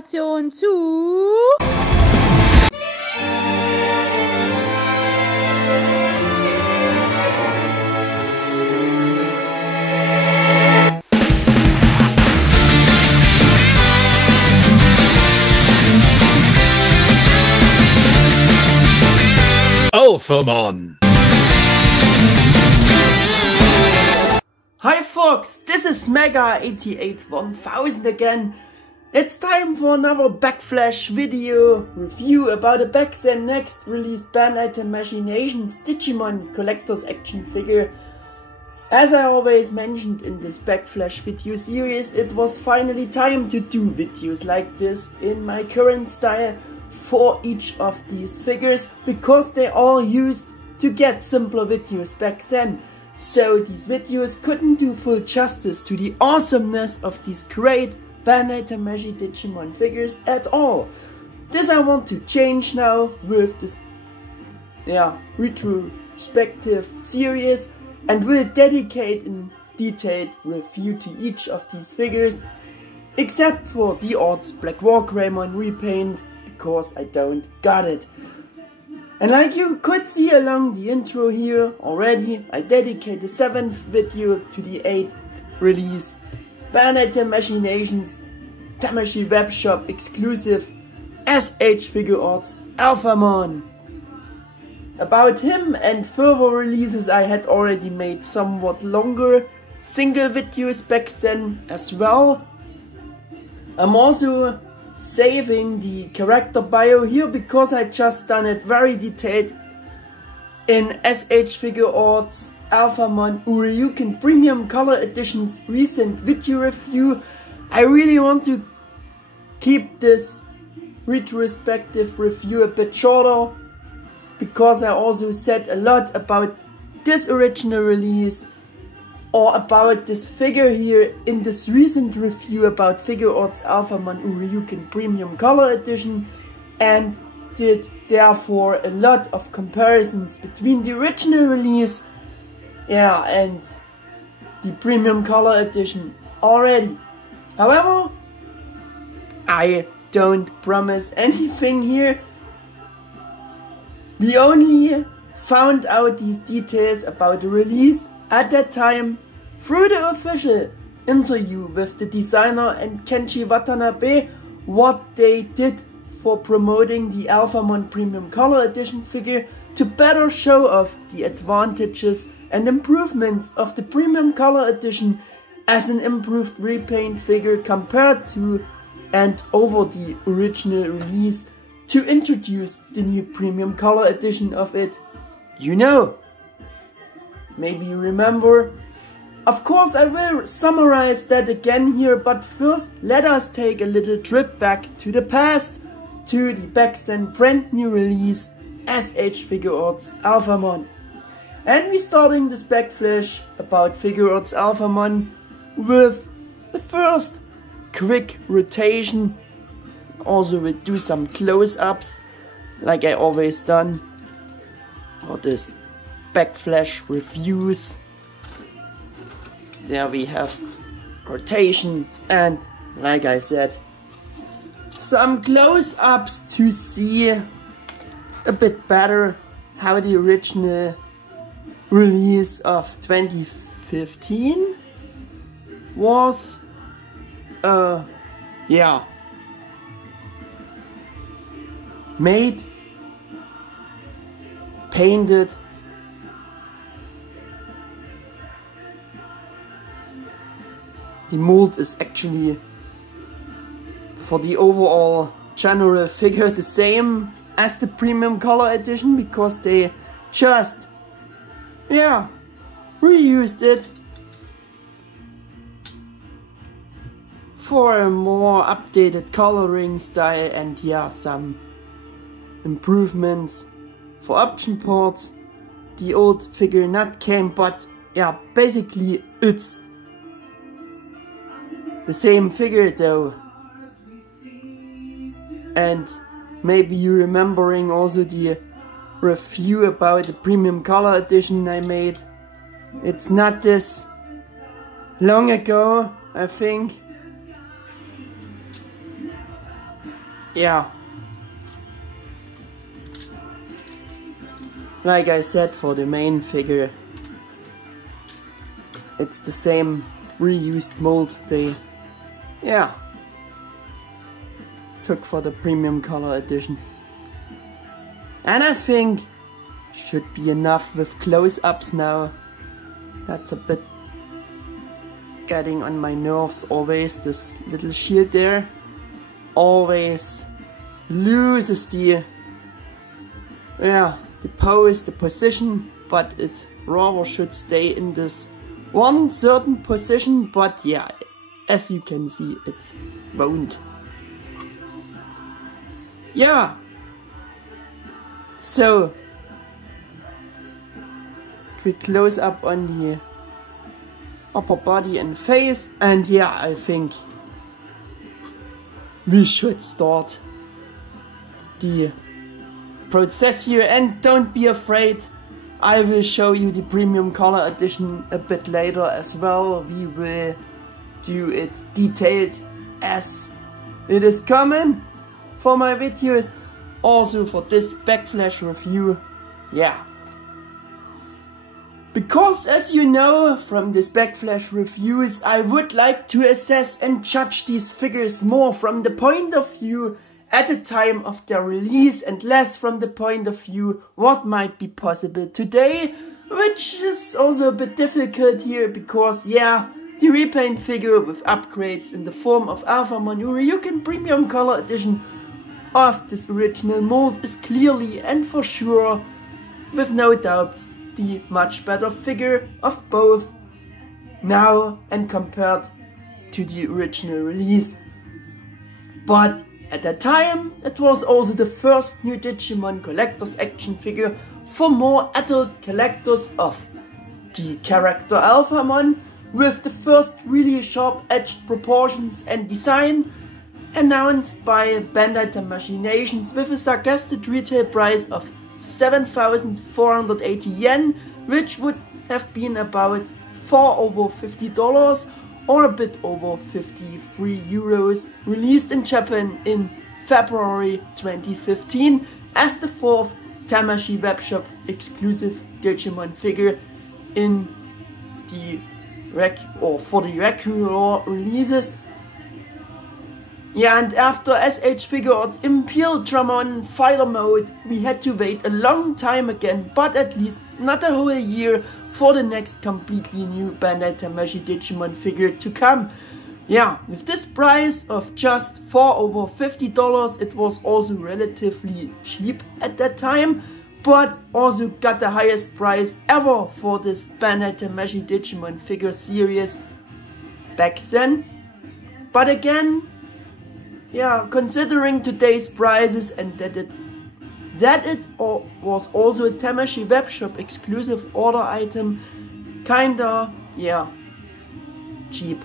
Reaktion zu Alphamon. Hi folks, this is Mega881000 again. It's time for another backflash video review about a back then next released Bandai Tamashii Digimon Collectors Action Figure. As I always mentioned in this backflash video series, it was finally time to do videos like this in my current style for each of these figures, because they all used to get simpler videos back then. So these videos couldn't do full justice to the awesomeness of these great Bandai Tamashii Digimon figures at all. This I want to change now with this retrospective series, and will dedicate a detailed review to each of these figures, except for D-Arts Black War Greymon repaint, because I don't got it. And like you could see along the intro here already, I dedicate the 7th video to the 8th release Bandai Tamashii Tamashii webshop exclusive S.H.Figuarts Alphamon. About him and further releases I had already made somewhat longer single videos back then as well. I'm also saving the character bio here because I just done it very detailed in S.H.Figuarts Alphamon Ouryuken Premium Color Edition's recent video review. I really want to keep this retrospective review a bit shorter, because I also said a lot about this original release or about this figure here in this recent review about Figuarts Alphamon Ouryuken Premium Color Edition, and did therefore a lot of comparisons between the original release and the Premium Color Edition already. However, I don't promise anything here. We only found out these details about the release at that time through the official interview with the designer and Kenji Watanabe, what they did for promoting the Alphamon Premium Color Edition figure to better show off the advantages and improvements of the Premium Color Edition as an improved repaint figure compared to and over the original release, to introduce the new Premium Color Edition of it. You know, maybe you remember. Of course I will summarize that again here, but first let us take a little trip back to the past, to the back then brand new release S.H.Figuarts Alphamon. And we're starting this backflash about Figuarts Alphamon with the first quick rotation. Also we'll do some close-ups like I always done for this backflash reviews. There we have rotation, and like I said, some close-ups to see a bit better how the original release of 2015 was made, painted, the mold is actually for the overall general figure the same as the Premium Color Edition, because they just reused it for a more updated coloring style, and some improvements for option ports. The old figure not came, but basically it's the same figure though. And maybe you remembering also the review about the Premium Color Edition I made. It's not this long ago, I think. yeah, like I said, for the main figure, it's the same reused mold they, yeah, took for the premium color edition. And I think should be enough with close-ups now. That's a bit getting on my nerves always. This little shield there always loses the, yeah, the pose, the position, but it rather should stay in this one certain position. But yeah, as you can see, it won't. Yeah, so quick close up on the upper body and face, and yeah, I think we should start the process here. And don't be afraid, I will show you the premium color edition a bit later as well. We will do it detailed as it is common for my videos, also for this backflash review. Yeah, because as you know from this backflash reviews, I would like to assess and judge these figures more from the point of view at the time of their release and less from the point of view what might be possible today, which is also a bit difficult here because yeah, the repaint figure with upgrades in the form of Alphamon Ouryuken Premium Color Edition of this original mold is clearly and for sure, with no doubts, the much better figure of both now and compared to the original release. But at that time, it was also the first new Digimon Collectors action figure for more adult collectors of the character Alphamon, with the first really sharp-edged proportions and design, announced by Bandai Tamashii Nations with a suggested retail price of 7,480 yen, which would have been about over $50 or a bit over 53 euros, released in Japan in February 2015 as the fourth Tamashii webshop exclusive Digimon figure in the for the regular releases. Yeah, and after S.H.Figuarts Impel-Dramon Fighter mode, we had to wait a long time again, but at least not a whole year, for the next completely new Bandai Tamashii Digimon figure to come. Yeah, with this price of just over $50, it was also relatively cheap at that time, but also got the highest price ever for this Bandai Tamashii Digimon figure series back then. But again, yeah, considering today's prices and that it was also a Tamashii webshop exclusive order item, kinda, yeah, cheap.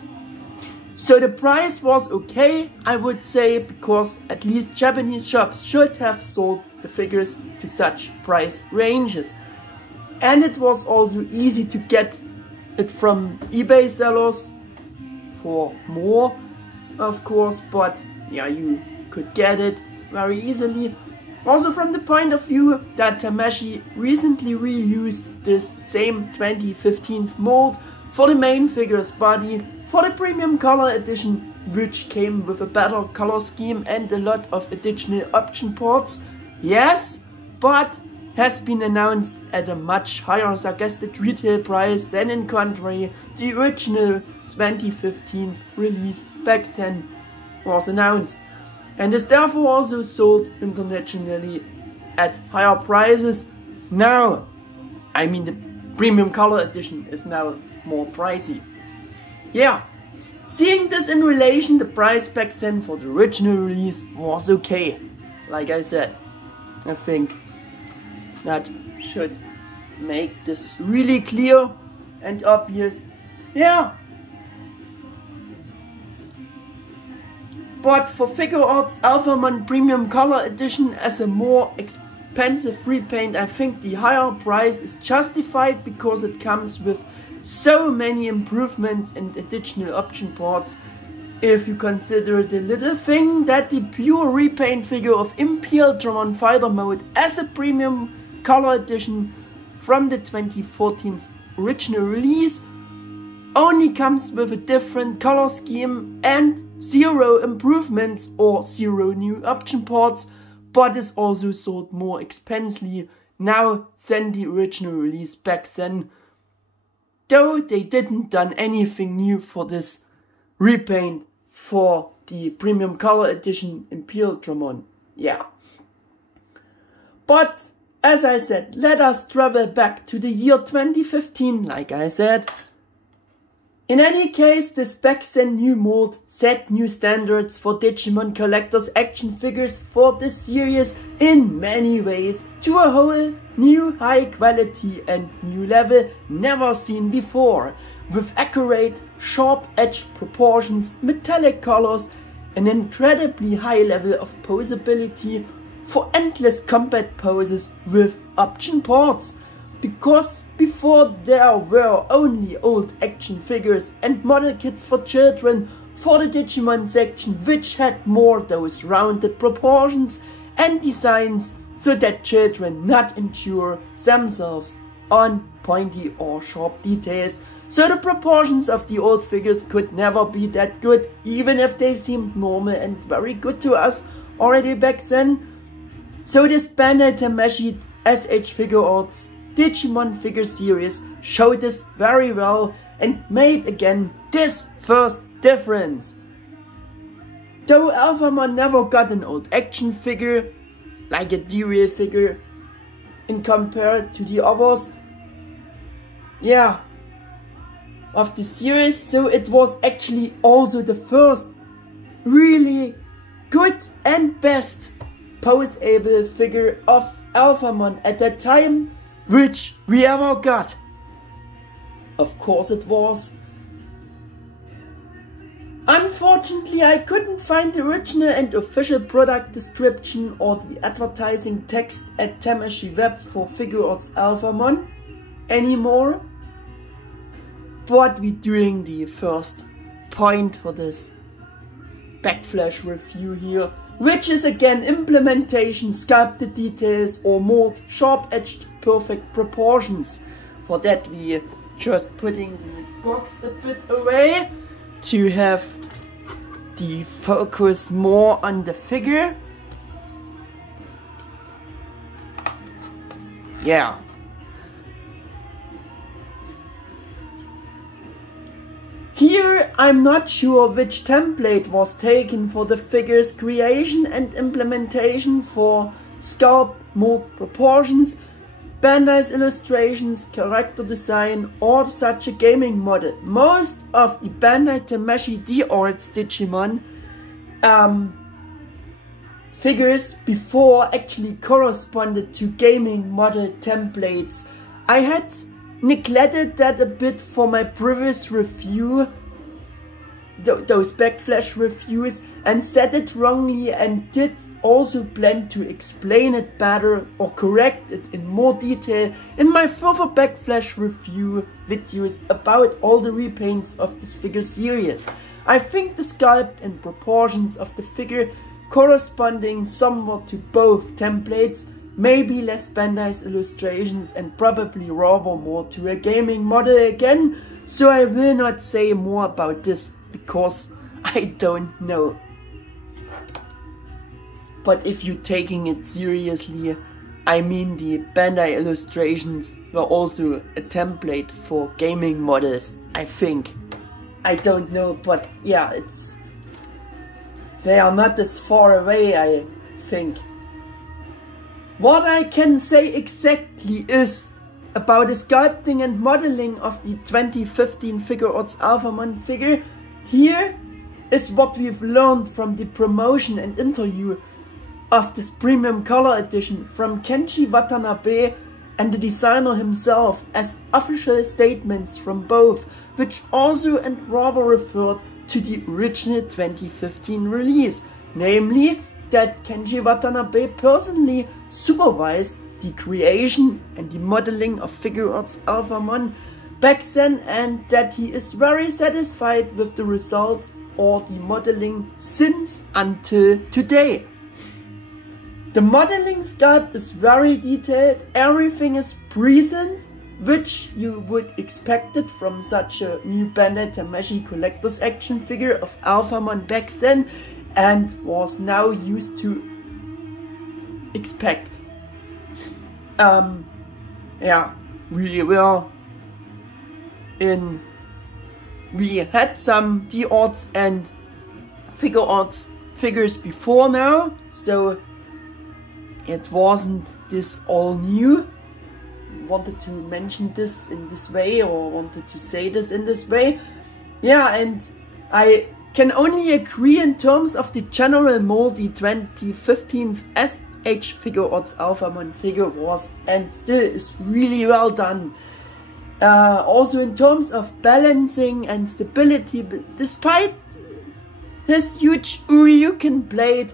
So the price was okay, I would say, because at least Japanese shops should have sold the figures to such price ranges. And it was also easy to get it from eBay sellers for more, of course, but yeah, you could get it very easily. Also from the point of view that Tamashii recently reused this same 2015 mold for the main figure's body for the premium color edition, which came with a better color scheme and a lot of additional option ports. Yes, but has been announced at a much higher suggested retail price than in contrary the original 2015 release back then was announced, and is therefore also sold internationally at higher prices now. I mean, the premium color edition is now more pricey. Yeah, seeing this in relation, the price back then for the original release was okay. Like I said, I think that should make this really clear and obvious. Yeah. But for Figuarts Alphamon Premium Color Edition as a more expensive repaint, I think the higher price is justified because it comes with so many improvements and additional option ports if you consider the little thing that the pure repaint figure of Imperial Dramon Fighter Mode as a premium color edition from the 2014 original release only comes with a different color scheme and 0 improvements or 0 new option parts, but is also sold more expensively now than the original release back then, though they didn't done anything new for this repaint for the premium color edition Imperial Dramon. Yeah. But as I said, let us travel back to the year 2015, like I said. In any case, this back then new mold set new standards for Digimon Collectors Action Figures for this series in many ways to a whole new high quality and new level never seen before, with accurate, sharp-edged proportions, metallic colors, an incredibly high level of posability for endless combat poses with option parts. Because before there were only old action figures and model kits for children for the Digimon section, which had more those rounded proportions and designs so that children not injure themselves on pointy or sharp details. So the proportions of the old figures could never be that good, even if they seemed normal and very good to us already back then. So this Bandai Tamashii S.H.Figuarts Digimon figure series showed this very well and made again this first difference. Though Alphamon never got an old action figure like a D-Real figure in compared to the others, yeah, of the series, so it was actually also the first really good and best poseable figure of Alphamon at that time which we ever got. Of course it was. Unfortunately, I couldn't find the original and official product description or the advertising text at Tamashii web for Figuarts Alphamon anymore. But we're doing the first point for this backflash review here, which is again implementation, sculpted details or mold, sharp-edged, perfect proportions. For that we just putting the box a bit away to have the focus more on the figure. Yeah. Here I'm not sure which template was taken for the figure's creation and implementation for sculpt, mold, proportions, Bandai's illustrations, character design or such a gaming model. Most of the Bandai Tamashii D-Arts Digimon figures before actually corresponded to gaming model templates. I had neglected that a bit for my previous review, those backflash reviews, and said it wrongly and did also plan to explain it better or correct it in more detail in my further backflash review videos about all the repaints of this figure series. I think the sculpt and proportions of the figure corresponding somewhat to both templates, maybe less Bandai's illustrations and probably rather more to a gaming model again, so I will not say more about this because I don't know. But if you're taking it seriously, I mean the Bandai illustrations were also a template for gaming models, I think. I don't know, but yeah, they are not as far away, I think. What I can say exactly is about the sculpting and modeling of the 2015 Figuarts Alphamon figure. Here is what we've learned from the promotion and interview of this premium color edition from Kenji Watanabe and the designer himself as official statements from both, which also and rather referred to the original 2015 release, namely that Kenji Watanabe personally supervised the creation and the modeling of Figuarts Alphamon back then, and that he is very satisfied with the result or the modeling since until today. The modeling sculpt is very detailed, everything is present, which you would expect it from such a new Bandai Tamashii Collectors Action Figure of Alphamon back then, and was now used to expect. Yeah, we had some D-Arts and Figuarts figures before now, so it wasn't this all new. Wanted to mention this in this way, or wanted to say this in this way. Yeah, and I can only agree in terms of the general mold. The 2015 S.H.Figuarts Alphamon figure was and still is really well done. Also in terms of balancing and stability, despite his huge Ouryuken-Blade,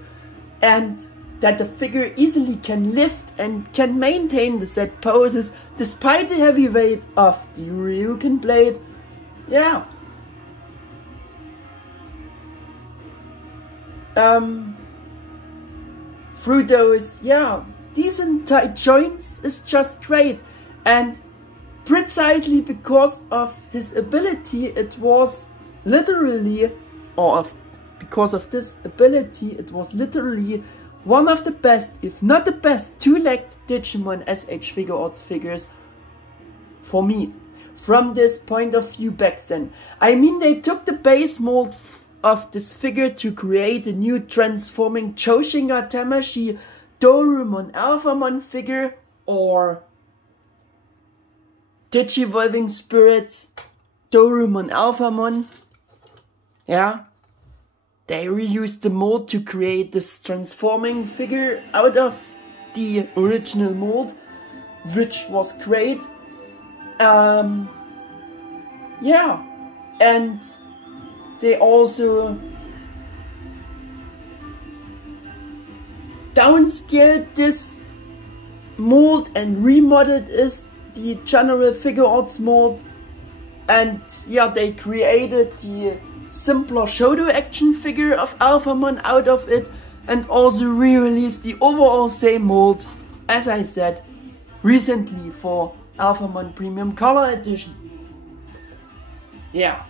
and that the figure easily can lift and can maintain the set poses despite the heavy weight of the Ouryuken-Blade. Yeah. Through those, yeah, decent tight joints is just great, and precisely because of his ability, it was literally, because of this ability, it was literally one of the best, if not the best, two-legged Digimon S.H.Figuarts figures for me, from this point of view back then. I mean, they took the base mold of this figure to create a new transforming Joshinga Tamashii Digimon Alphamon figure, or Digivolving-Spirits Digimon Alphamon. Yeah. They reused the mold to create this transforming figure out of the original mold, which was great. Yeah, and they also downscaled this mold and remodeled the general Figuarts mold, and yeah, they created the simpler Shodo action figure of Alphamon out of it, and also re-released the overall same mold, as I said, recently for Alphamon Premium Color Edition. Yeah.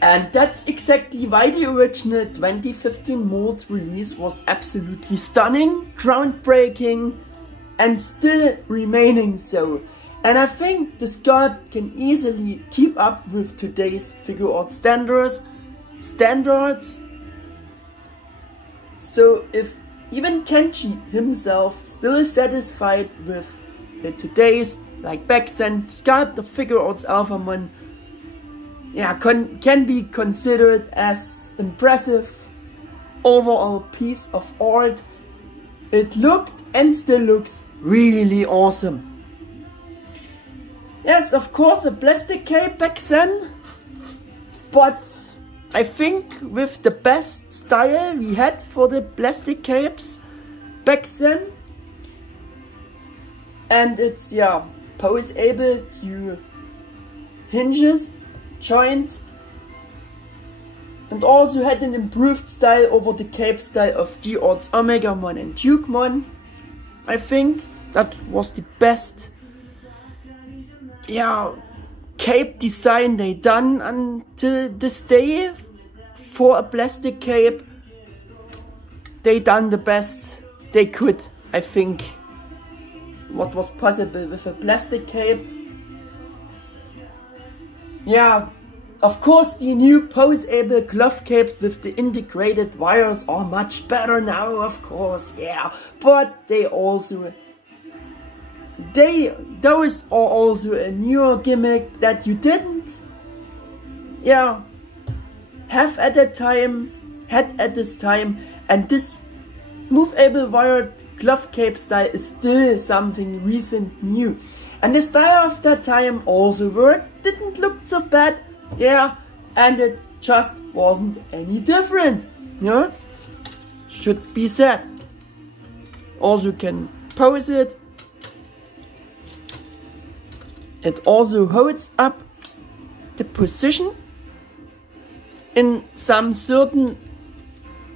And that's exactly why the original 2015 mold release was absolutely stunning, groundbreaking, and still remaining so. And I think the sculpt can easily keep up with today's Figuarts standards. So if even Kenji himself still is satisfied with today's, like back then, sculpt of Figuarts Alphamon, yeah, can be considered as impressive overall piece of art. It looked and still looks really awesome. Yes, of course, a plastic cape back then, but I think with the best style we had for the plastic capes back then, and it's, yeah, pose able to hinges, joints, and also had an improved style over the cape style of D-Arts Omegamon and Dukemon. I think that was the best, yeah, cape design they done until this day. For a plastic cape, they done the best they could, I think, what was possible with a plastic cape. Yeah, of course the new pose-able cloth capes with the integrated wires are much better now, of course, yeah, but those are also a newer gimmick that you didn't, yeah, have at that time, had at this time, and this move-able wired cloth cape style is still something recent new. And the style of that time also worked, didn't look so bad, yeah, and it just wasn't any different, yeah, should be said. Also can pose it. It also holds up the position in some certain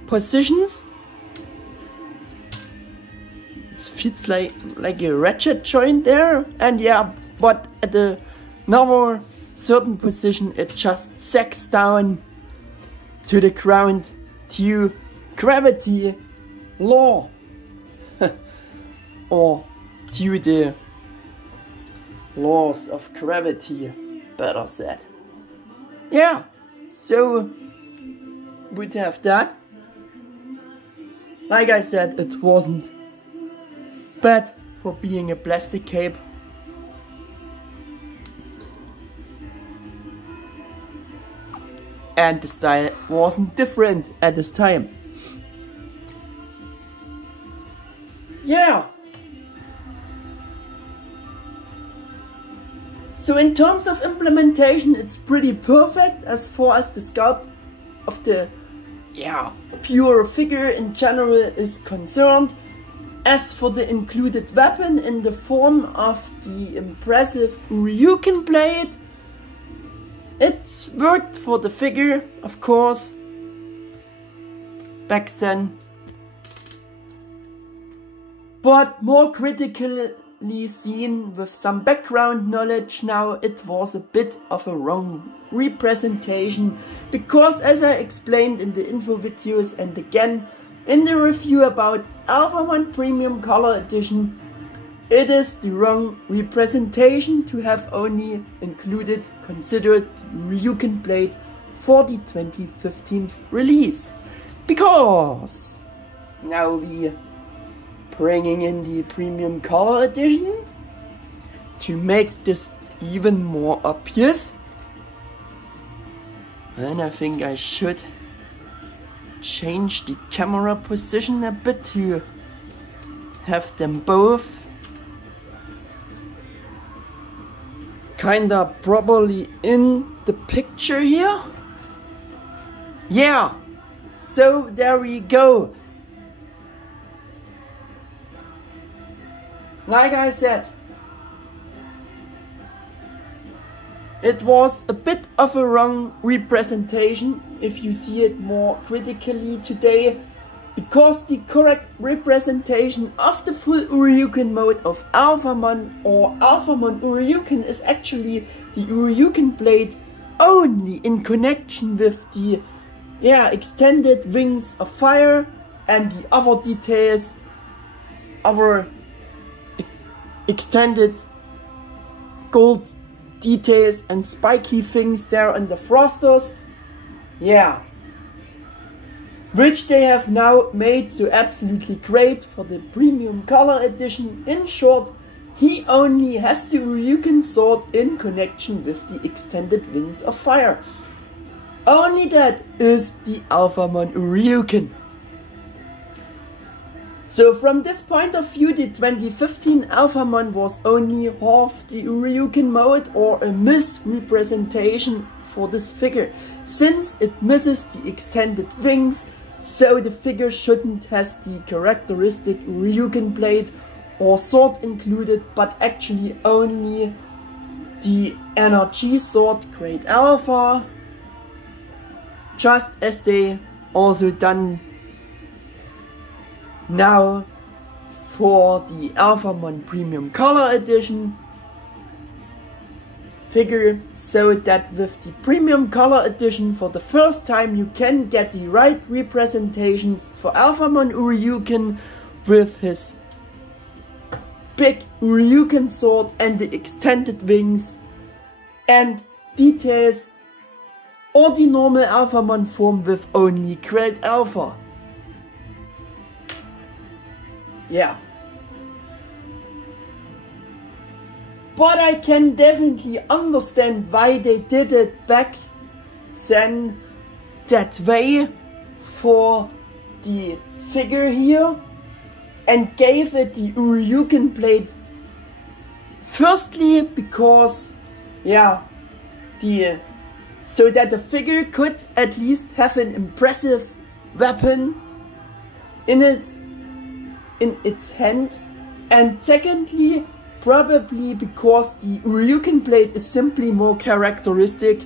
positions. It feels like a ratchet joint there, and yeah, but at another certain position it just sacks down to the ground to gravity law or to the laws of gravity, better said. Yeah, so we'd have that. Like I said, it wasn't bad for being a plastic cape. And the style wasn't different at this time. Yeah. So in terms of implementation, it's pretty perfect as far as the sculpt of the pure figure in general is concerned. As for the included weapon in the form of the impressive Ouryuken-Blade, it worked for the figure, of course, back then. But more critically seen with some background knowledge now, it was a bit of a wrong representation, because as I explained in the info videos and again in the review about Alphamon Premium Color Edition, it is the wrong representation to have only considered Ouryuken-Blade for the 2015 release. Because now we bringing in the Premium Color Edition to make this even more obvious. And I think I should change the camera position a bit to have them both kinda properly in the picture here. Yeah, so there we go. Like I said, it was a bit of a wrong representation if you see it more critically today, because the correct representation of the full Ouryuken mode of Alphamon or Alphamon Ouryuken is actually the Ouryuken-Blade only in connection with the extended wings of fire and the other details, other extended gold details and spiky things there on the thrusters. Yeah. Which they have now made so absolutely great for the Premium Color Edition. In short, he only has the Ouryuken sword in connection with the extended wings of fire. Only that is the Alphamon Ouryuken. So from this point of view, the 2015 Alphamon was only half the Ouryuken mode, or a misrepresentation for this figure, since it misses the extended wings. So the figure shouldn't have the characteristic Ouryuken-Blade or sword included, but actually only the energy sword Gradealpha, just as they also done now for the Alphamon Premium Color Edition figure, so that with the Premium Color Edition for the first time you can get the right representations for Alphamon Ouryuken with his big Ouryuken sword and the extended wings and details, or the normal Alphamon form with only Gradealpha. Yeah. But I can definitely understand why they did it back then that way for the figure here and gave it the Ouryuken-Blade. Firstly because, so that the figure could at least have an impressive weapon in its hands, and secondly probably because the Ouryuken-Blade is simply more characteristic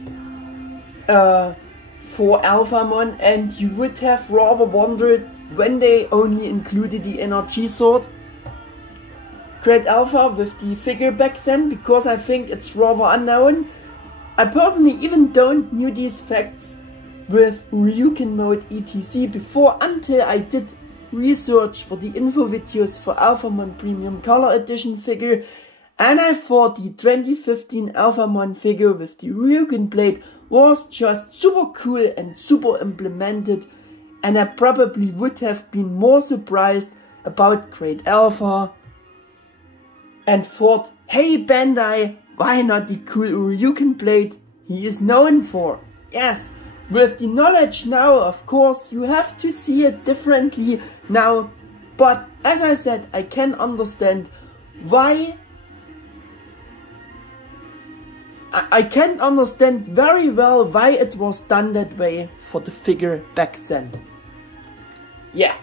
for Alphamon, and you would have rather wondered when they only included the energy sword Gradealpha with the figure back then, because I think it's rather unknown. I personally even don't knew these facts with Ouryuken mode etc before, until I did research for the info videos for Alphamon Premium Color Edition figure, and I thought the 2015 Alphamon figure with the Ouryuken-Blade was just super cool and super implemented, and I probably would have been more surprised about Gradealpha and thought, hey Bandai, why not the cool Ouryuken-Blade he is known for? Yes, with the knowledge now, of course, you have to see it differently now, but as I said, I can understand why. I can understand very well why it was done that way for the figure back then. Yeah,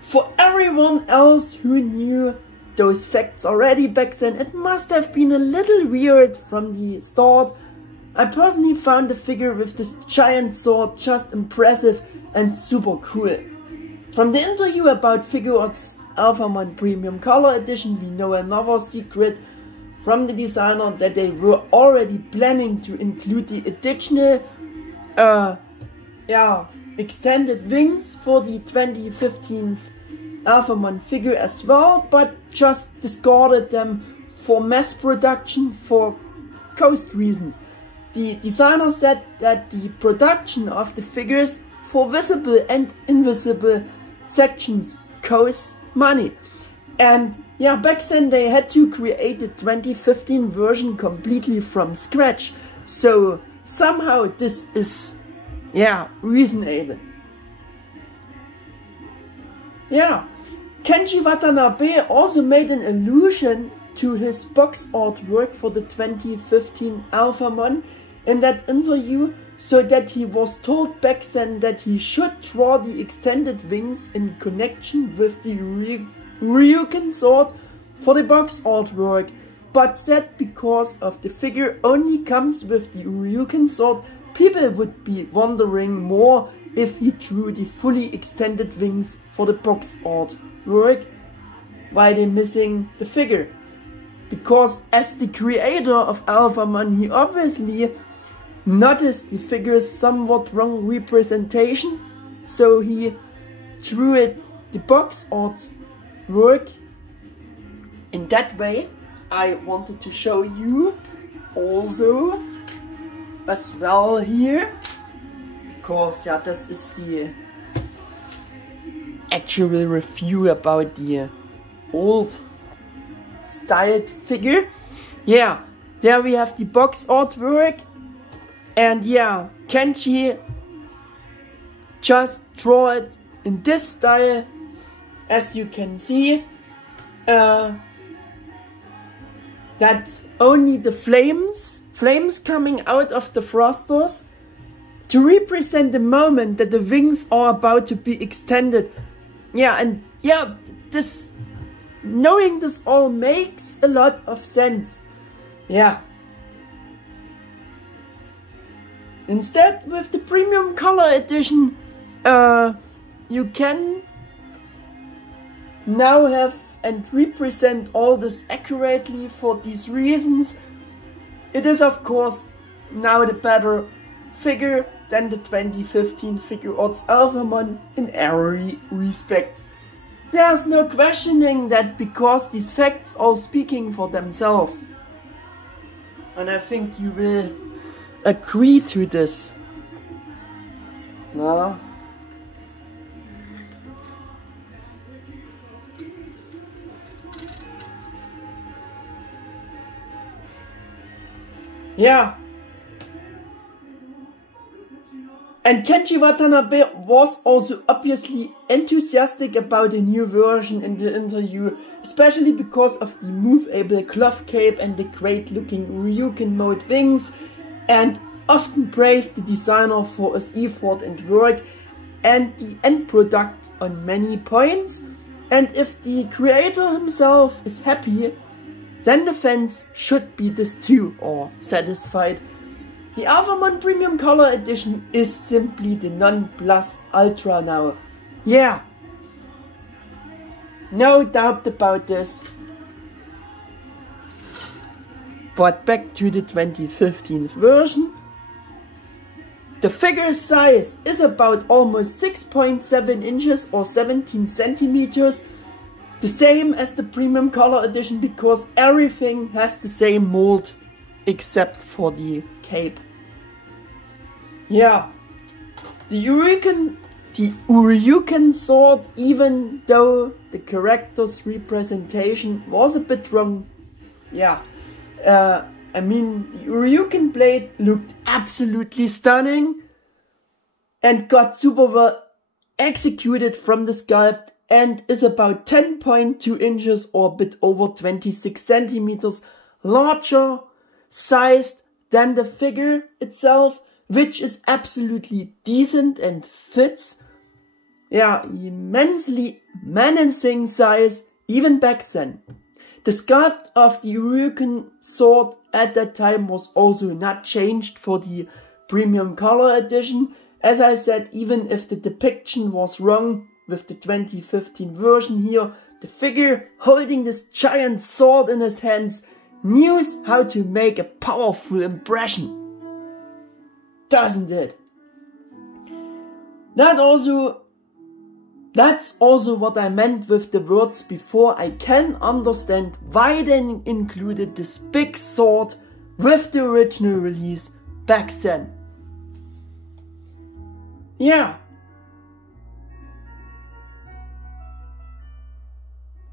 for everyone else who knew those facts already back then, it must have been a little weird from the start. I personally found the figure with this giant sword just impressive and super cool. From the interview about Figuarts Alphamon Premium Color Edition, we know another secret from the designer, that they were already planning to include the additional extended wings for the 2015 Alphamon figure as well, but just discarded them for mass production for cost reasons. The designer said that the production of the figures for visible and invisible sections costs money. And yeah, back then they had to create the 2015 version completely from scratch. So somehow this is, yeah, reasonable. Yeah, Kenji Watanabe also made an allusion to his box artwork for the 2015 Alphamon in that interview, so that he was told back then that he should draw the extended wings in connection with the Ouryuken sword for the box artwork, but said because of the figure only comes with the Ouryuken sword, people would be wondering more if he drew the fully extended wings for the box artwork, why they missing the figure. Because as the creator of Alphamon, he obviously noticed the figure's somewhat wrong representation, so he drew it the box artwork in that way. I wanted to show you also as well here, because yeah, this is the actual review about the old styled figure. Yeah, there we have the box artwork, and yeah, Kenji just draw it in this style, as you can see, that only the flames coming out of the thrusters to represent the moment that the wings are about to be extended. Yeah, and yeah, this, knowing this all makes a lot of sense. Yeah. Instead, with the Premium Color Edition, you can now have and represent all this accurately for these reasons. It is of course now the better figure than the 2015 Figuarts Alphamon in every respect. There's no questioning that, because these facts are speaking for themselves. And I think you will agree to this. No? Yeah. And Kenji Watanabe was also obviously enthusiastic about the new version in the interview, especially because of the movable cloth cape and the great looking Ouryuken mode wings, and often praised the designer for his effort and work and the end product on many points. And if the creator himself is happy, then the fans should be this too, or satisfied. The Alphamon Premium Color Edition is simply the non-plus ultra now. Yeah, no doubt about this. But back to the 2015 version. The figure size is about almost 6.7 inches or 17 centimeters. The same as the Premium Color Edition because everything has the same mold except for the cape. Yeah, the Ouryuken sword, even though the character's representation was a bit wrong. Yeah, I mean, the Ouryuken-Blade looked absolutely stunning and got super well executed from the sculpt and is about 10.2 inches or a bit over 26 centimeters larger sized than the figure itself, which is absolutely decent and fits. Yeah, immensely menacing size even back then. The sculpt of the Ouryuken sword at that time was also not changed for the Premium Color Edition. As I said, even if the depiction was wrong with the 2015 version here, the figure holding this giant sword in his hands knows how to make a powerful impression. Doesn't it? That's also what I meant with the words before. I can understand why they included this big sword with the original release back then. Yeah.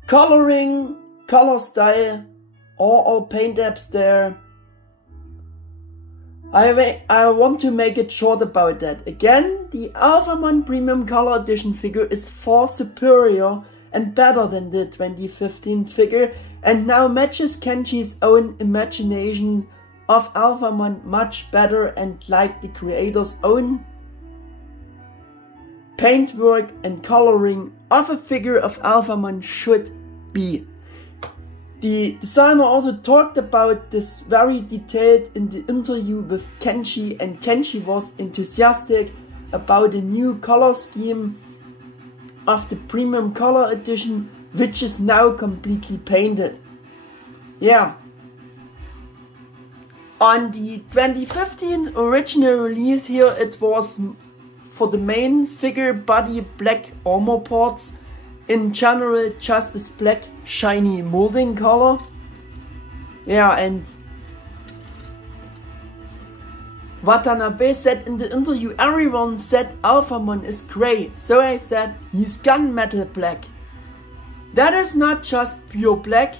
Coloring, color style, all paint apps there. I want to make it short about that. Again, the Alphamon Premium Color Edition figure is far superior and better than the 2015 figure and now matches Kenji's own imaginations of Alphamon much better and like the creator's own paintwork and coloring of a figure of Alphamon should be. The designer also talked about this very detailed in the interview with Kenji, and Kenji was enthusiastic about the new color scheme of the Premium Color Edition, which is now completely painted. Yeah. On the 2015 original release here, it was for the main figure body black armor parts. In general, just this black shiny molding color. Yeah, and Watanabe said in the interview, everyone said Alphamon is grey, so I said he's gunmetal black. That is not just pure black,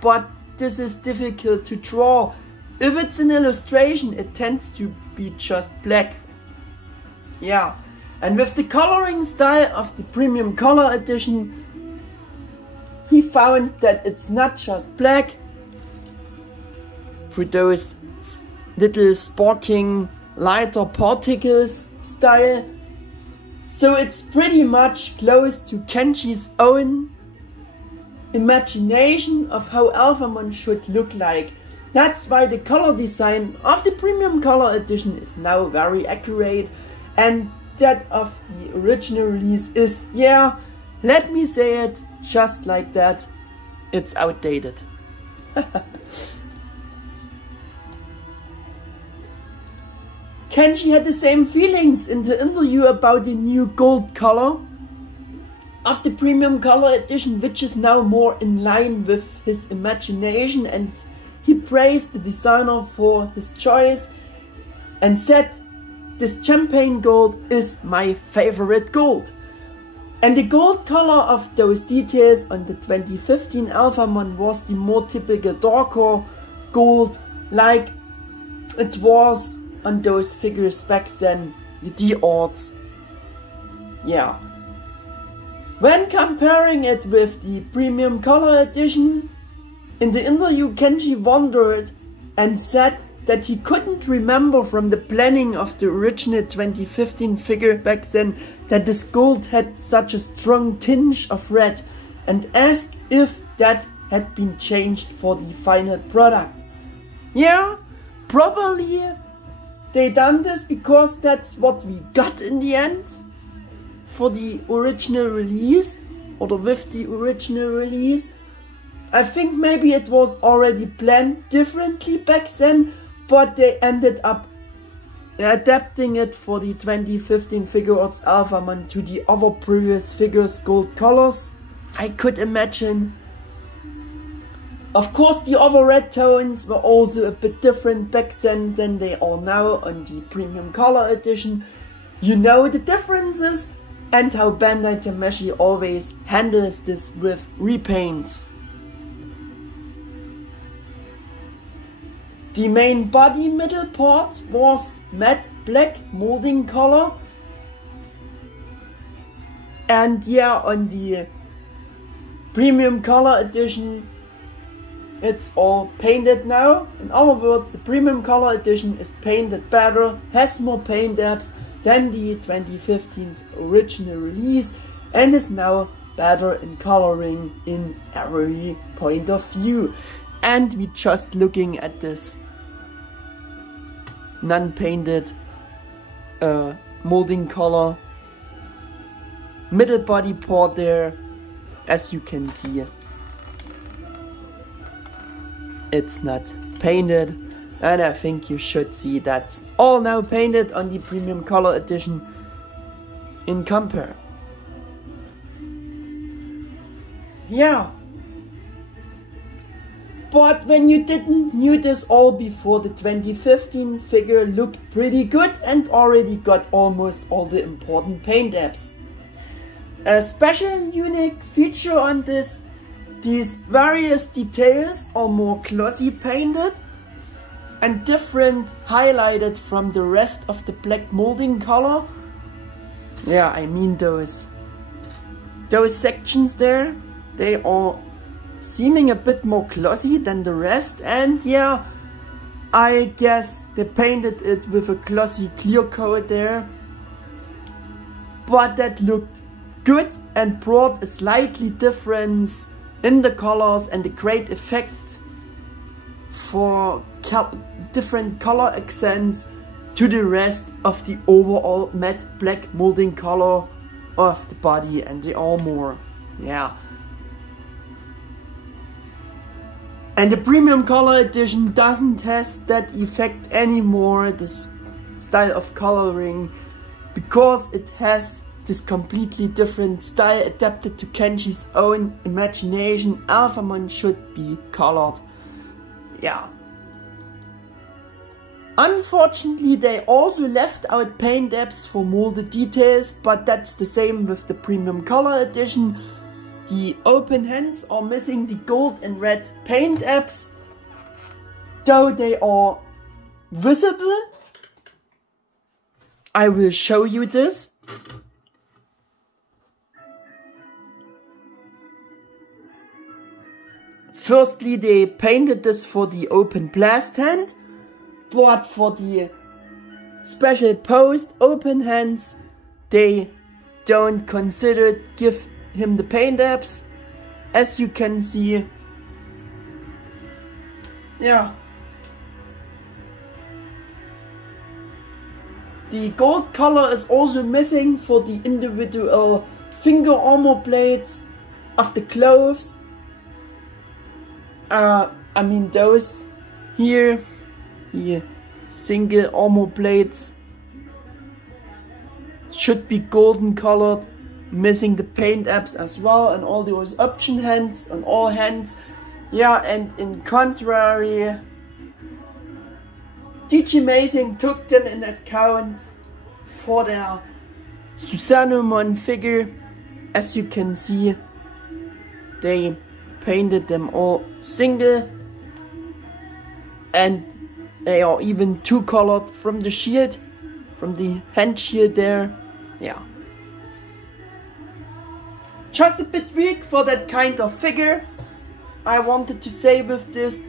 but this is difficult to draw. If it's an illustration, it tends to be just black. Yeah. And with the coloring style of the Premium Color Edition, he found that it's not just black through those little sparking lighter particles style. So it's pretty much close to Kenji's own imagination of how Alphamon should look like. That's why the color design of the Premium Color Edition is now very accurate, and that of the original release is, yeah, let me say it just like that, it's outdated. Kenji had the same feelings in the interview about the new gold color of the Premium Color Edition, which is now more in line with his imagination, and he praised the designer for his choice and said, "This champagne gold is my favorite gold." And the gold color of those details on the 2015 Alphamon was the more typical darker gold, like it was on those figures back then, the D-Arts. Yeah. When comparing it with the Premium Color Edition, in the interview Kenji wondered and said that he couldn't remember from the planning of the original 2015 figure back then that this gold had such a strong tinge of red, and asked if that had been changed for the final product. Yeah, probably they done this because that's what we got in the end for the original release, or with the original release. I think maybe it was already planned differently back then, but they ended up adapting it for the 2015 Figuarts Alphamon to the other previous figures' gold colors, I could imagine. Of course, the other red tones were also a bit different back then than they are now on the premium color edition. You know the differences and how Bandai Tamashii always handles this with repaints. The main body middle part was matte black molding color, and yeah, on the premium color edition it's all painted now. In other words, the premium color edition is painted better, has more paint apps than the 2015's original release, and is now better in coloring in every point of view. And we just looking at this non-painted molding color middle body part there. As you can see, it's not painted, and I think you should see that's all now painted on the premium color edition in compare. Yeah. But when you didn't knew this all before, the 2015 figure looked pretty good and already got almost all the important paint apps. A special unique feature on this, these various details are more glossy painted and different highlighted from the rest of the black molding color. Yeah, I mean those sections there, they are seeming a bit more glossy than the rest, and yeah, I guess they painted it with a glossy clear coat there, but that looked good and brought a slightly difference in the colors and a great effect for different color accents to the rest of the overall matte black molding color of the body and the armor. Yeah. And the premium color edition doesn't have that effect anymore, this style of coloring, because it has this completely different style adapted to Kenshi's own imagination. Alphamon should be colored. Yeah. Unfortunately, they also left out paint apps for molded details, but that's the same with the premium color edition. The open hands are missing the gold and red paint apps, though they are visible. I will show you this. Firstly, they painted this for the open blast hand, but for the special post open hands, they don't consider give him the paint apps, as you can see. Yeah. The gold color is also missing for the individual finger armor blades of the gloves. I mean those here, the single armor blades should be golden colored, missing the paint apps as well, and all those option hands on all hands. Yeah, and in contrary, Digimazing took them in account for their Susanomon figure. As you can see, they painted them all single, and they are even two colored from the shield, from the hand shield there. Yeah. Just a bit weak for that kind of figure, I wanted to say with this,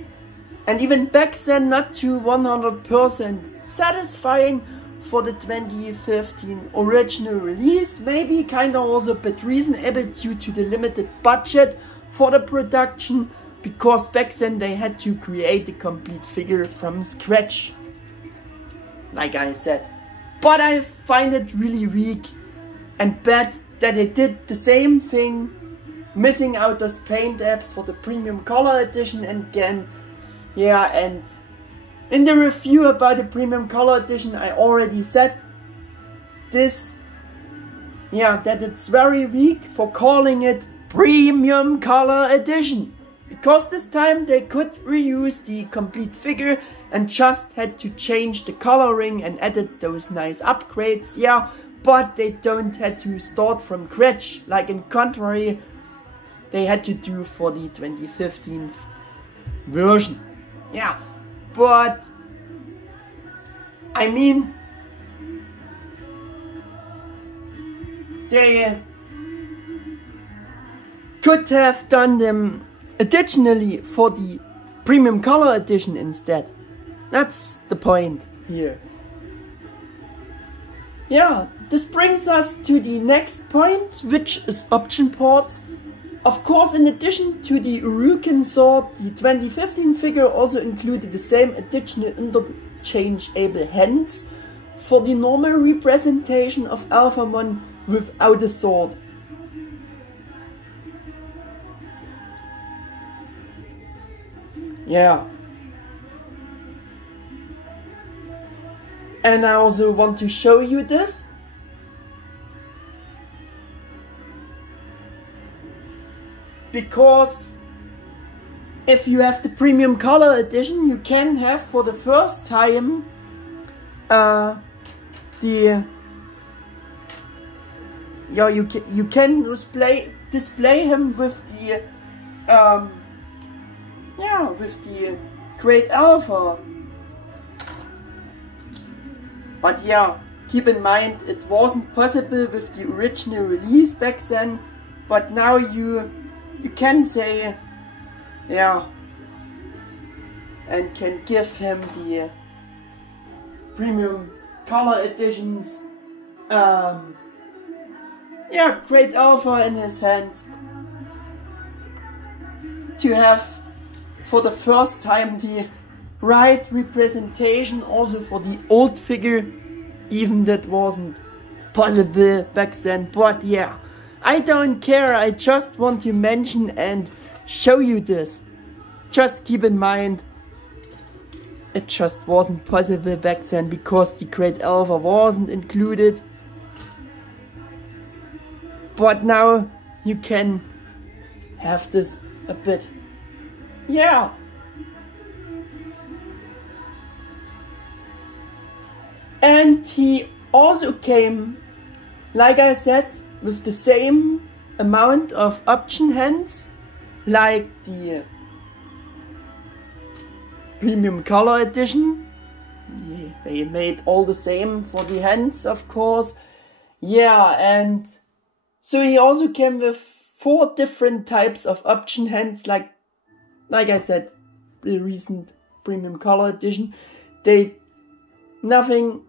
and even back then not to 100% satisfying for the 2015 original release. Maybe kinda also a bit reasonable due to the limited budget for the production, because back then they had to create a complete figure from scratch. like I said. But I find it really weak and bad that they did the same thing, missing out those paint apps for the premium color edition again. Yeah, and in the review about the premium color edition I already said this, yeah, that it's very weak for calling it premium color edition. Because this time they could reuse the complete figure and just had to change the coloring and added those nice upgrades, yeah, but they don't had to start from scratch, like in contrary they had to do for the 2015 version. Yeah, but I mean, they could have done them additionally for the premium color edition instead. That's the point here. Yeah, this brings us to the next point, which is option ports. Of course, in addition to the Ouryuken sword, the 2015 figure also included the same additional interchangeable hands for the normal representation of Alphamon without a sword. Yeah. And I also want to show you this. Because if you have the premium color edition, you can have for the first time you can display him with the Gradealpha. But yeah, keep in mind it wasn't possible with the original release back then, but now you can say, yeah, and can give him the premium color editions, yeah, Gradealpha in his hand, to have for the first time the right representation also for the old figure, even that wasn't possible back then. But yeah, I don't care, I just want to mention and show you this. Just keep in mind, it just wasn't possible back then because the Gradealpha wasn't included. But now you can have this a bit. Yeah. And he also came, like I said, with the same amount of option hands like the premium color edition. They made all the same for the hands, of course. Yeah, and so he also came with 4 different types of option hands, like I said, the recent premium color edition. They nothing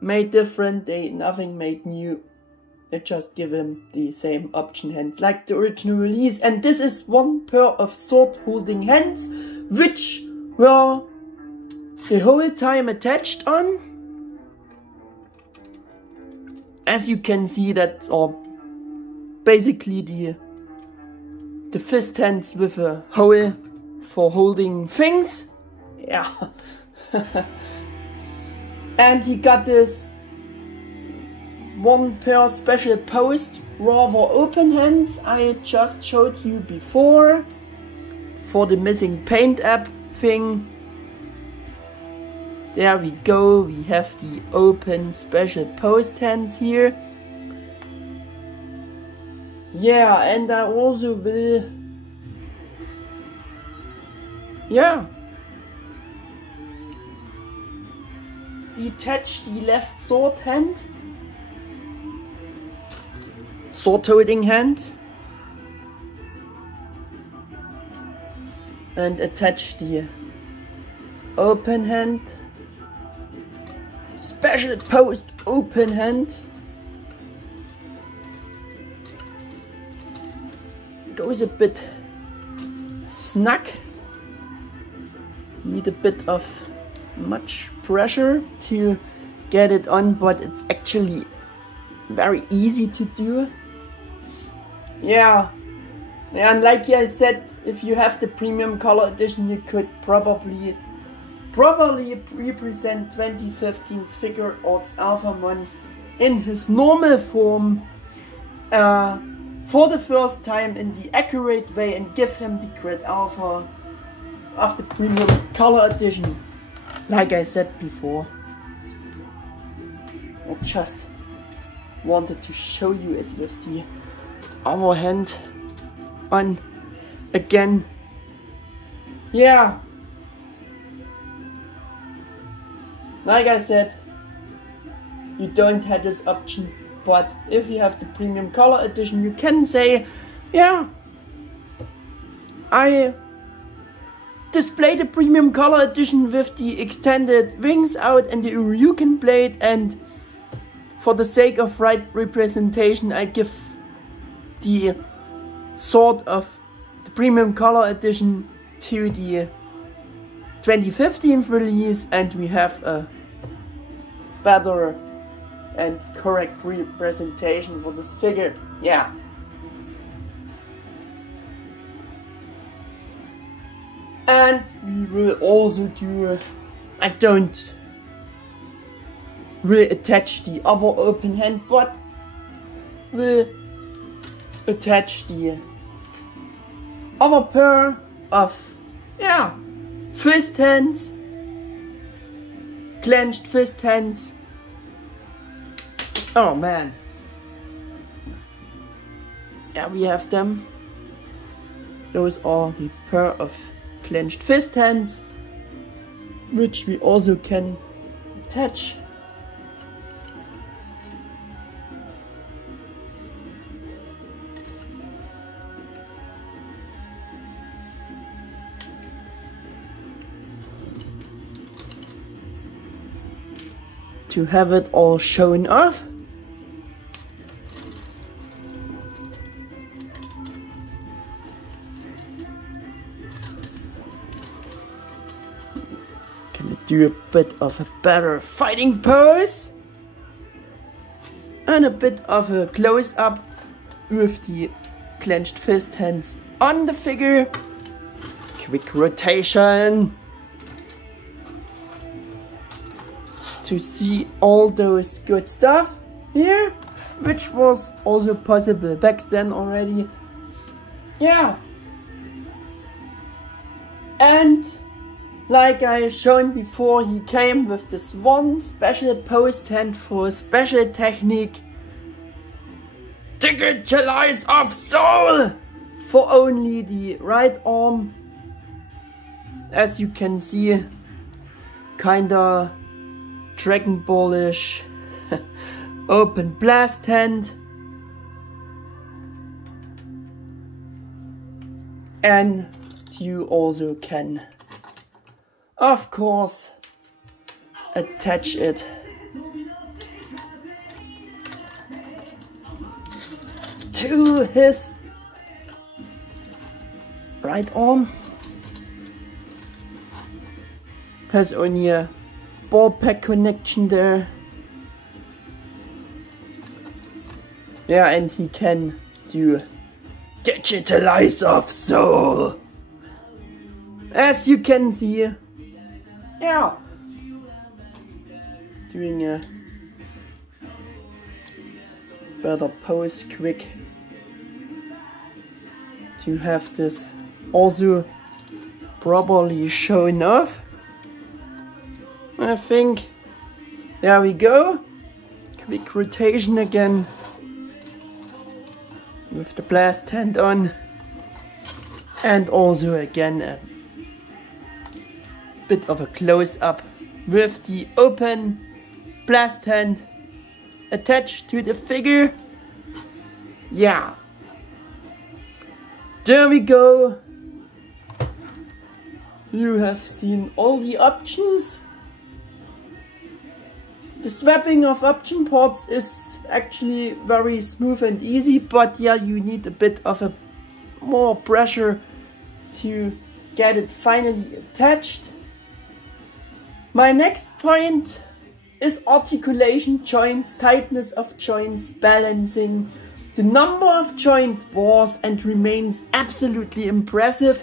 made different, nothing made new. They just give him the same option hands like the original release. And this is 1 pair of sword holding hands, which were the whole time attached on. As you can see, that are basically the fist hands with a hole for holding things. Yeah. And he got this 1 pair special post rather open hands I just showed you before for the missing paint app thing. There we go, we have the open special post hands here. Yeah, and I also will, yeah, detach the left sword hand, sword holding hand, and attach the open hand, special post open hand. Goes a bit snug, need a bit of much pressure to get it on, but it's actually very easy to do. Yeah, and like I said, if you have the premium color edition, you could probably represent 2015's Figuarts Alphamon in his normal form for the first time in the accurate way and give him the Gradealpha of the premium color edition, like I said before. I just wanted to show you it with the other hand on again. Yeah, like I said, you don't have this option, but if you have the premium color edition, you can say, yeah, I display the premium color edition with the extended wings out and the Ouryuken-Blade, and for the sake of right representation, I give the sword of the premium color edition to the 2015 release, and we have a better and correct representation for this figure. Yeah. And we will also do, I don't will attach the other open hand, but will attach the other pair of, yeah, fist hands, clenched fist hands. Oh man. Yeah, we have them. Those are the pair of clenched fist hands, which we also can attach. To have it all shown off. Gonna do a bit of a better fighting pose and a bit of a close-up with the clenched fist hands on the figure. Quick rotation to see all those good stuff here, which was also possible back then already. Yeah, and like I shown before, he came with this one special post hand for a special technique, Digitalize of Soul, for only the right arm. As you can see, kinda Dragon Ballish open blast hand, and you also can, of course, attach it to his right arm. Has only a ball pack connection there. Yeah, and he can do Digitalize of Soul, as you can see. Yeah, doing a better pose quick to have this also properly shown off. I think there we go. Quick rotation again with the blast hand on, and also again a bit of a close-up with the open blast hand attached to the figure. Yeah, there we go. You have seen all the options. The swapping of option ports is actually very smooth and easy, but yeah, you need a bit of a more pressure to get it finally attached. My next point is articulation joints, tightness of joints, balancing. The number of joints was and remains absolutely impressive.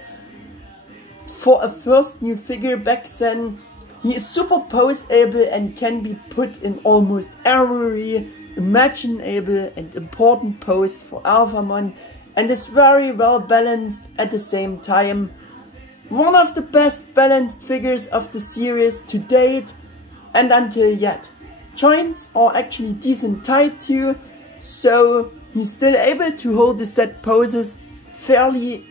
For a first new figure back then, he is super poseable and can be put in almost every imaginable and important pose for Alphamon, and is very well balanced at the same time. One of the best balanced figures of the series to date and until yet. Joints are actually decent tight too, so he's still able to hold the set poses fairly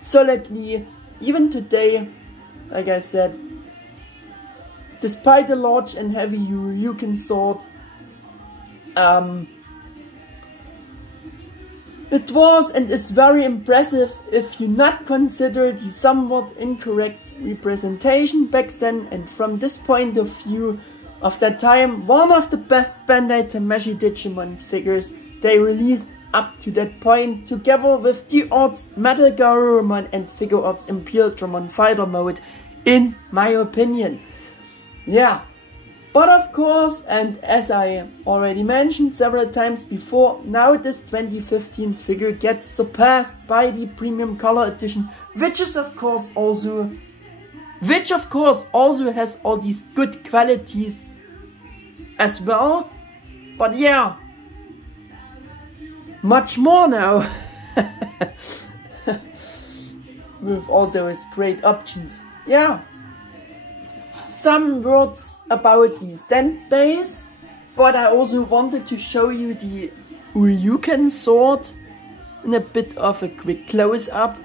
solidly even today, like I said. Despite the large and heavy Ouryuken sword, it was and is very impressive if you not consider the somewhat incorrect representation back then, and from this point of view of that time, one of the best Bandai Tamashii Digimon figures they released up to that point, together with D-Arts Metal Garurumon and Figuarts Imperial Fighter Mode, in my opinion. Yeah. But of course, and as I already mentioned several times before, now this 2015 figure gets surpassed by the premium color edition, which of course also has all these good qualities as well. But yeah, much more now. With all those great options. Yeah. Some words about the stand base, but I also wanted to show you the Ouryuken sword in a bit of a quick close-up.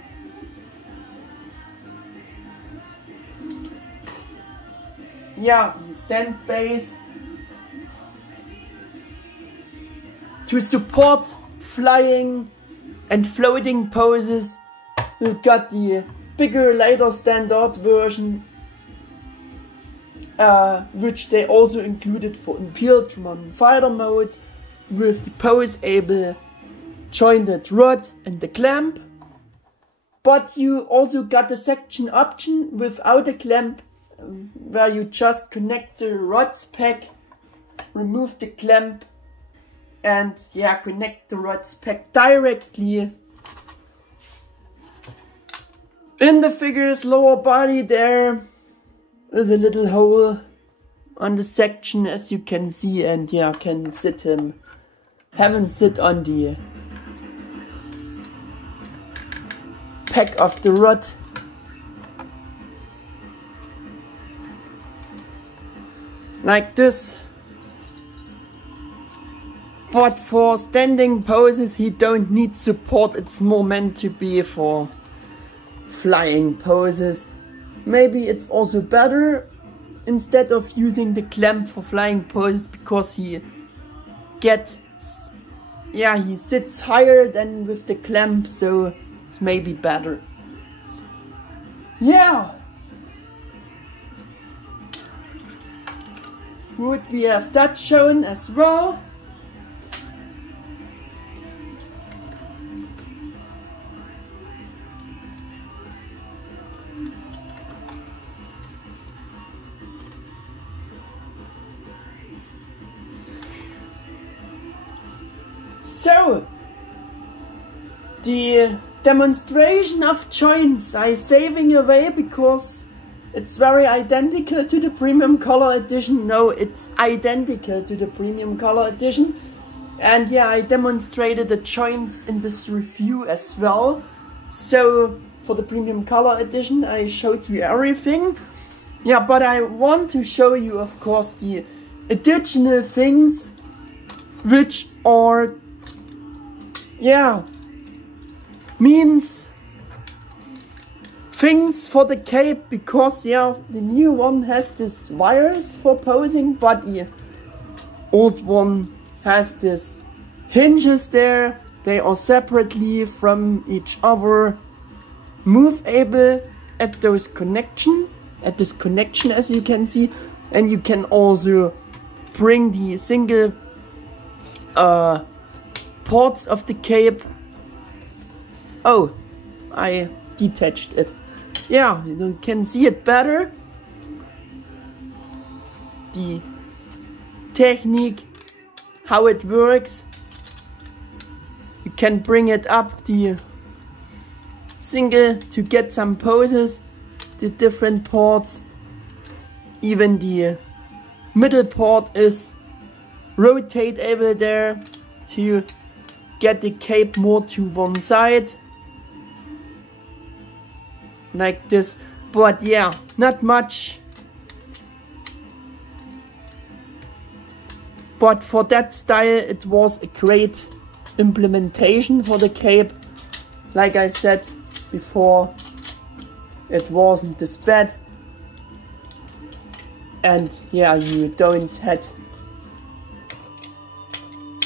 Yeah, the stand base to support flying and floating poses. We've got the bigger, lighter standard version, which they also included for Imperial Fighter Mode, with the pose-able jointed rod and the clamp. But you also got the section option without a clamp, where you just connect the rods pack, remove the clamp, and yeah, connect the rods pack directly in the figure's lower body. There is a little hole on the section, as you can see, and yeah, can have him sit on the pack of the rod. Like this. But for standing poses he don't need support, it's more meant to be for flying poses. Maybe it's also better instead of using the clamp for flying poses, because he sits higher than with the clamp, so it's maybe better. Yeah. Would we have that shown as well? So, the demonstration of joints I saving away because it's very identical to the premium color edition. No, it's identical to the premium color edition. And yeah, I demonstrated the joints in this review as well. So, for the premium color edition I showed you everything. Yeah, but I want to show you, of course, the additional things which are means things for the cape, because yeah, the new one has this wires for posing, but the old one has this hinges there. They are separately from each other movable at this connection, as you can see, and you can also bring the single parts of the cape. Oh, I detached it. Yeah, you can see it better. The technique, how it works. You can bring it up the single to get some poses, the different ports. Even the middle port is rotatable there to get the cape more to one side, like this. But yeah, not much. But for that style it was a great implementation for the cape. Like I said before, it wasn't this bad. And yeah, you don't had,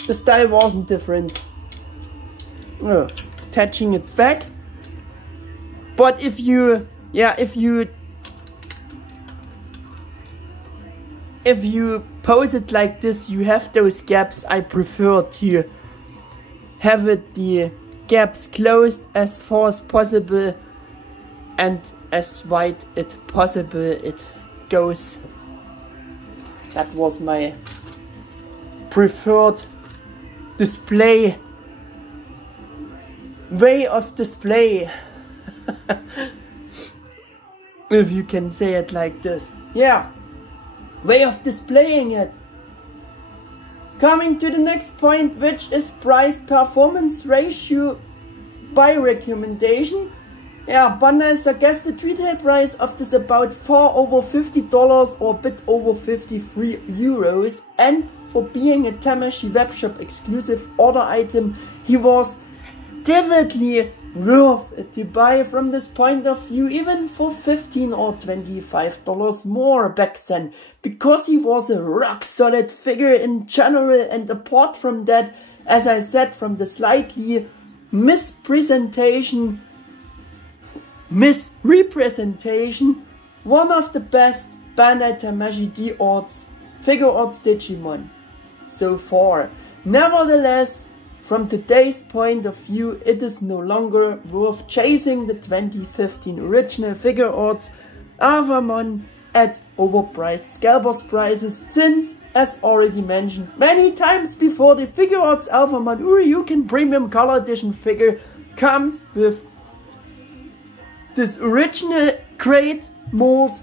the style wasn't different. Attaching it back. But if you pose it like this, you have those gaps. I prefer to have it the gaps closed as far as possible and as wide as possible it goes. That was my preferred display, way of display. If you can say it like this. Yeah, way of displaying it. Coming to the next point, which is price performance ratio by recommendation. Yeah, Bandai suggested retail price of this about over $50 or a bit over 53 euros, and for being a Tamashii webshop exclusive order item, he was definitely worth it to buy from this point of view, even for $15 or $25 more back then, because he was a rock solid figure in general. And apart from that, as I said, from the slightly misrepresentation, one of the best Bandai Tamashii D-Arts Figuarts Digimon so far. Nevertheless, from today's point of view, it is no longer worth chasing the 2015 original Figuarts Alphamon at overpriced scalpers prices, since, as already mentioned many times before, the Figuarts Alphamon Ouryuken Premium Color Edition figure comes with this original crate mold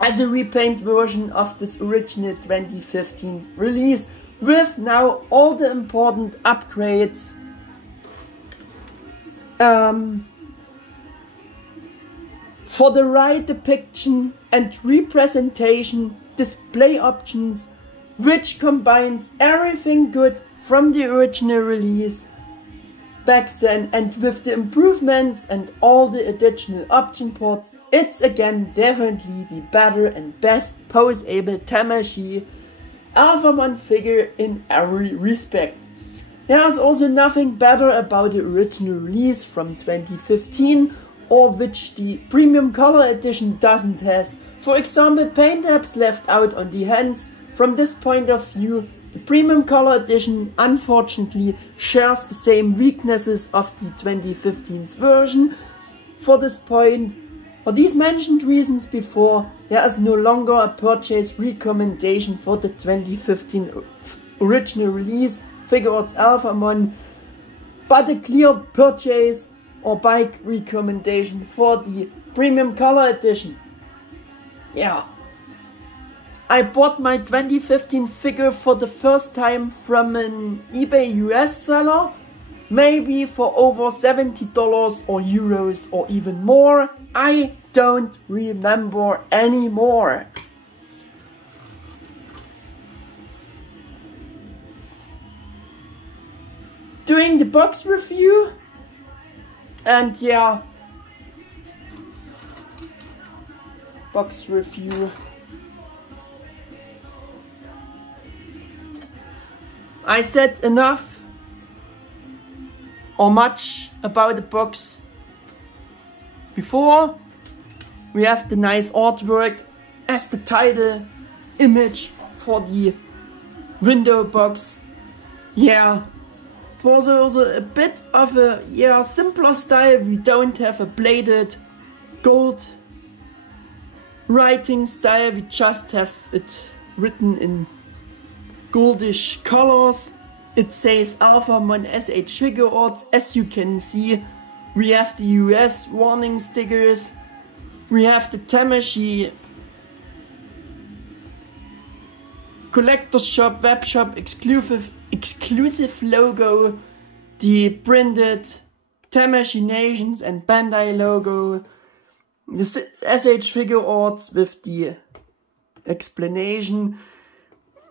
as a repaint version of this original 2015 release, with now all the important upgrades for the right depiction and representation, display options, which combines everything good from the original release back then, and with the improvements and all the additional option ports, it's again definitely the better and best poseable Tamashii Alphamon figure in every respect. There's also nothing better about the original release from 2015, or which the premium color edition doesn't has. For example, paint tabs left out on the hands. From this point of view, the premium color edition unfortunately shares the same weaknesses of the 2015's version. For this point, for these mentioned reasons before, there is no longer a purchase recommendation for the 2015 original release Figuarts Alphamon, but a clear purchase or buy recommendation for the premium color edition. Yeah, I bought my 2015 figure for the first time from an eBay US seller, maybe for over $70 or euros or even more. I don't remember anymore. Doing the box review, and yeah, box review. I said enough or much about the box before. We have the nice artwork as the title image for the window box. Yeah, it was also a bit of a simpler style. We don't have a bladed gold writing style, we just have it written in goldish colors. It says Alphamon S.H.Figuarts. As you can see, we have the US warning stickers. We have the Tamashii Collectors Shop, Web Shop exclusive logo, the printed Tamashii Nations and Bandai logo, the S.H.Figuarts with the explanation.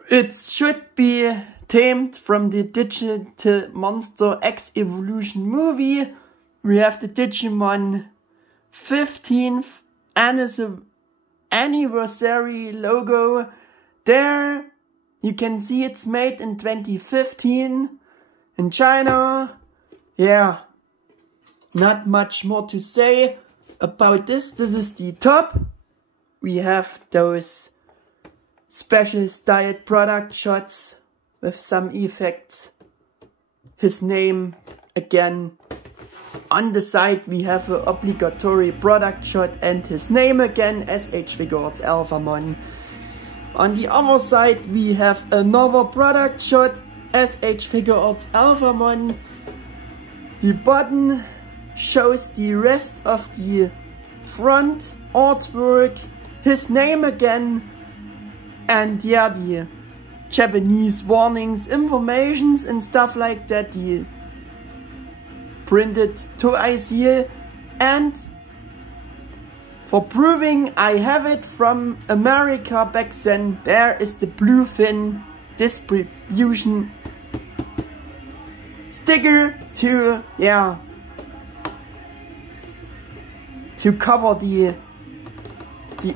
It should be tamed from the Digital Monster X Evolution movie. We have the Digimon 15th anniversary logo. There you can see it's made in 2015 in China. Yeah, not much more to say about this. This is the top. We have those special styled product shots with some effects. His name again. On the side we have an obligatory product shot and his name again, S.H.Figuarts Alphamon. On the other side we have another product shot, S.H.Figuarts Alphamon. The button shows the rest of the front artwork, his name again, and yeah, the Japanese warnings, informations and stuff like that, the printed to seal. And for proving I have it from America back then, there is the bluefin distribution sticker to, yeah, to cover the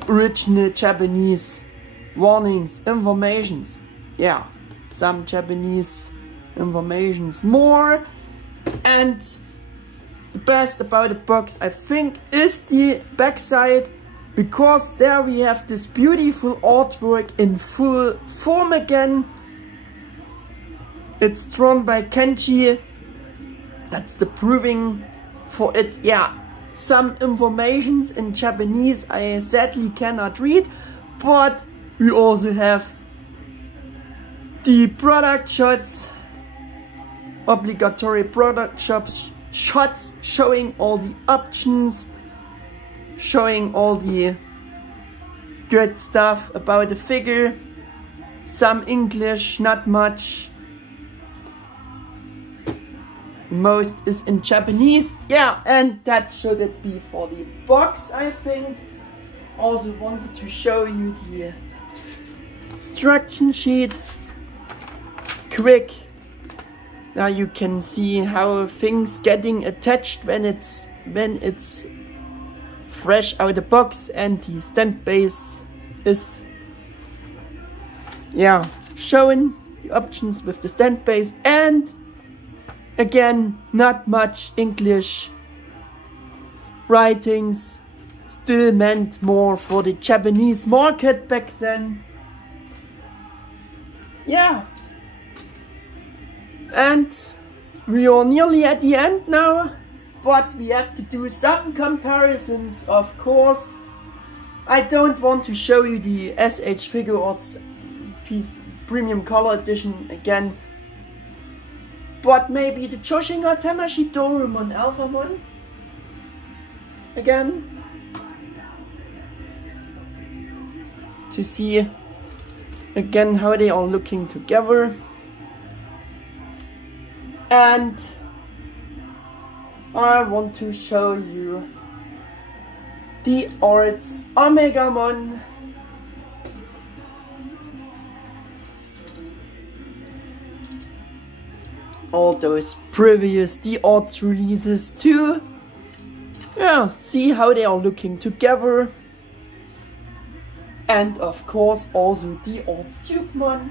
original Japanese warnings, informations. Yeah, some Japanese informations more. And the best about the box, I think, is the backside, because there we have this beautiful artwork in full form again. It's drawn by Kenji. That's the proving for it. Yeah, some informations in Japanese I sadly cannot read, but we also have the product shots, obligatory product shots showing all the options, showing all the good stuff about the figure. Some English, not much. Most is in Japanese. Yeah, and that should it be for the box, I think. Also wanted to show you the instruction sheet quick. Now you can see how things getting attached when it's fresh out of the box, and the stand base is, yeah, showing the options with the stand base. And again, not much English writings, still meant more for the Japanese market back then. Yeah. And we are nearly at the end now, but we have to do some comparisons, of course. I don't want to show you the S.H.Figuarts Premium Color Edition again, but maybe the Joshinga Tamashii Digimon Alphamon again, to see again how they are looking together. And I want to show you D-Arts Omegamon. All those previous D-Arts releases too. Yeah, see how they are looking together. And of course also D-Arts Digimon.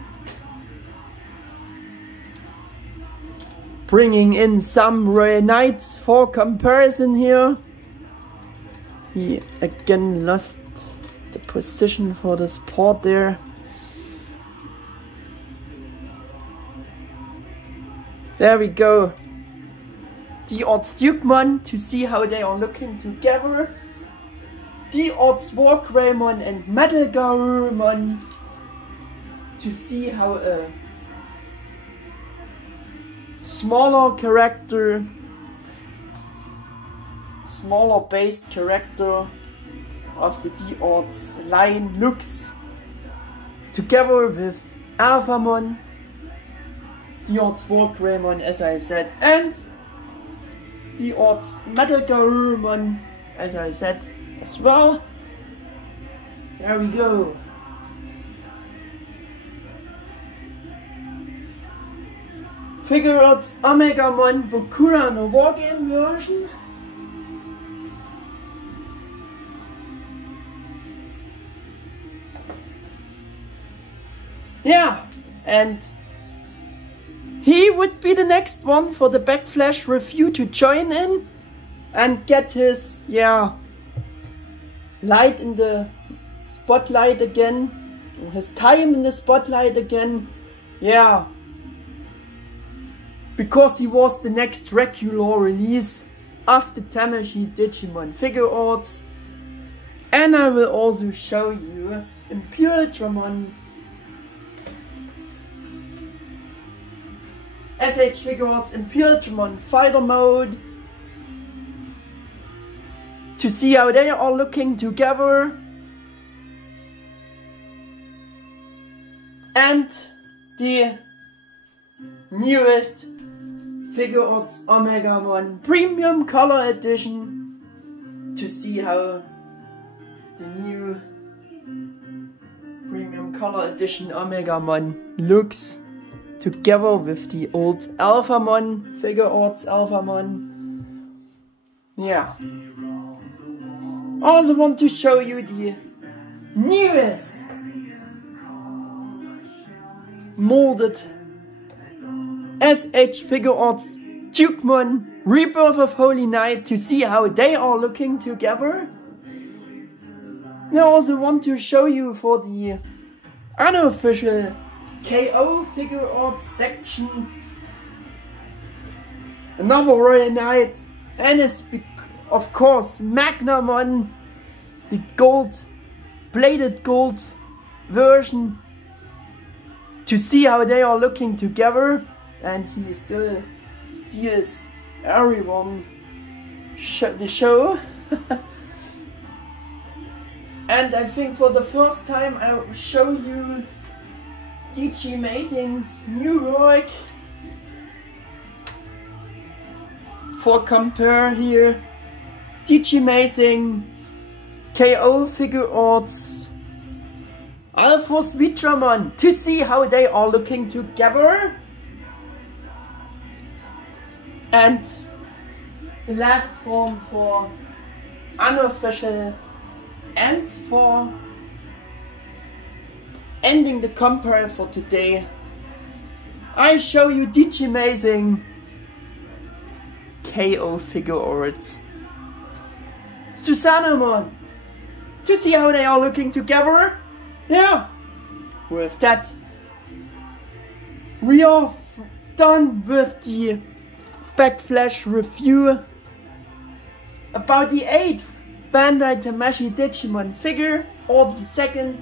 Bringing in some Royal Knights for comparison here. He again lost the position for the support there. There we go. D-Arts Digimon, to see how they are looking together. D-Arts Wargreymon and Metal Garurumon, to see how a smaller character, smaller based character of the D-Arts line looks together with Alphamon, D-Arts Wargreymon as I said, and D-Arts Metal Garurumon as I said as well. There we go. Figuarts Omegamon Bokura no Wargame version. Yeah, and he would be the next one for the Backflash review to join in and get his, yeah, light in the spotlight again, his time in the spotlight again, yeah, because he was the next regular release of the Tamashii Digimon Figure Arts. And I will also show you Imperial Dramon, S.H.Figuarts Imperial Dramon Fighter Mode, to see how they are looking together, and the newest Figuarts Omegamon Premium Color Edition, to see how the new Premium Color Edition Omegamon looks together with the old Alphamon, Figuarts Alphamon. Yeah. Also want to show you the newest molded S.H.Figuarts Digimon Rebirth of Holy Knight, to see how they are looking together. I also want to show you for the unofficial KO Figure Art section another Royal Knight, and it's of course Magnamon, the gold, bladed gold version, to see how they are looking together. And he still steals everyone the show. And I think for the first time I will show you Digimazing's new work. For compare here, Digimazing KO Figure Arts Alpha Sweetramon, to see how they are looking together. And the last form for unofficial and for ending the compare for today, I show you Digimazing KO Figure Arts Susanamon, to see how they are looking together. Yeah, with that we are done with the Backflash review about the 8th Bandai Tamashii Digimon figure, or the 2nd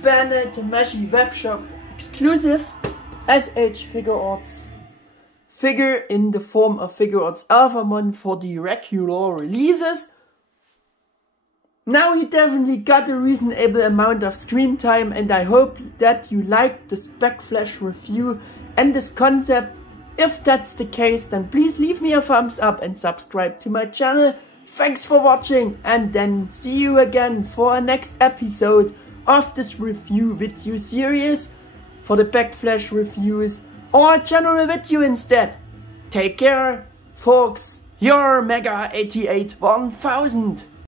Bandai Tamashii webshop exclusive S.H.Figuarts figure in the form of Figuarts Alphamon for the regular releases. Now he definitely got a reasonable amount of screen time, and I hope that you liked this Backflash review and this concept. If that's the case, then please leave me a thumbs up and subscribe to my channel. Thanks for watching, and then see you again for a next episode of this review video series for the Backflash reviews, or a general video instead. Take care, folks. Your Mega 88 1000.